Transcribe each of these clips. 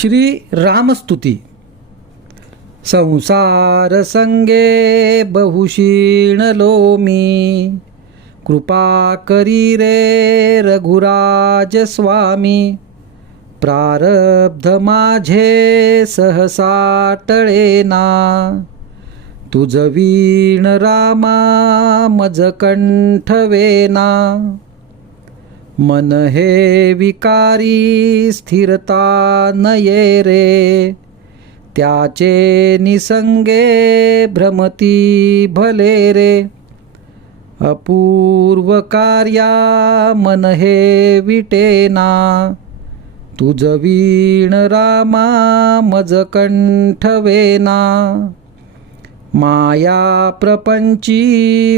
श्री रामस्तुती। संसार संगे बहुशीणलो मी, कृपा करी रे रघुराज स्वामी। प्रारब्ध माझे सहसा टळेना, तुझ वीण रामा मज कंठवेना। मन हे विकारी स्थिरता नये रे, त्याचे निसंगे भ्रमती भले रे। अपूर्व कार्या मन हे विटेना, तुझ वीण रामा मज कंठवेना। माया प्रपंची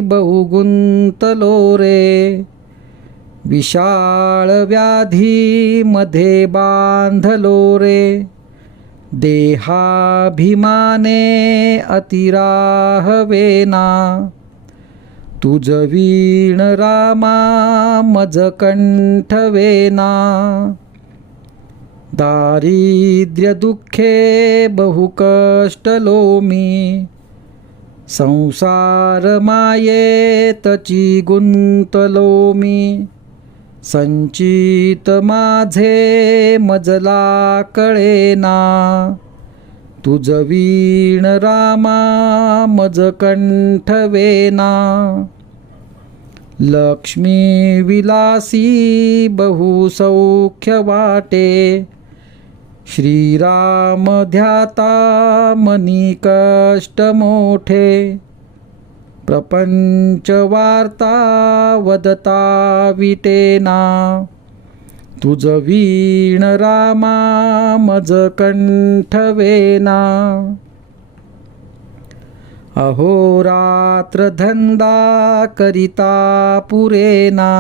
बहुगुंतलो रे, विशाळ व्याधी मध्ये बांधलो रे। देहाभिमाने अतिराहवेना, तुझ वीण रामा मज कंठवेना। दारिद्र्य दुःखे बहुकष्टलो मी, संसार मायेतची गुंतलो मी। संचित माझे मजला कळेना, तुझ वीण रामा मज कंठवेना। लक्ष्मी विलासी बहुसौख्य वाटे, श्रीराम ध्याता मनी कष्ट मोठे। प्रपंच वार्ता वदता विटेना, तुझ वीण रामा मज कंठवेना। अहोरात्र धंदा करिता पुरेना,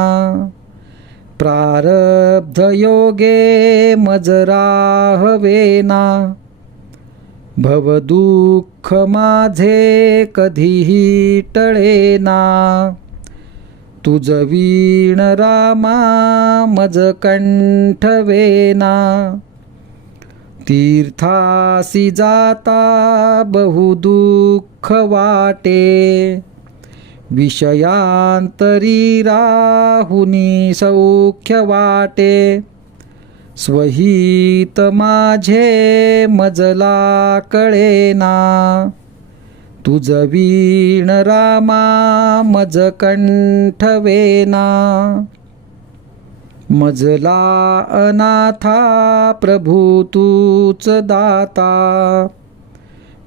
प्रारब्ध योगे मज राहवेना। भवदुःख माझे कधीही टळेना, तुझ वीण रामा मज कंठवेना। तीर्थासी जाता बहुदुःख वाटे, विषयांतरी राहुनी सौख्य वाटे। स्वहित माझे मजला कळेना, तुझ वीण रामा मज कंठवेना। मजला अनाथा प्रभू तूच दाता,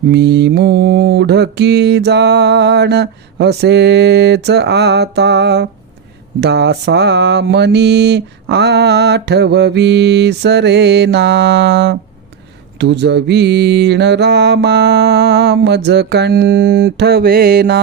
मी मूढ की जाण असेच आता। दासा मनी आठववी सरेना, तुझ वीण रामा मज कंठवेना।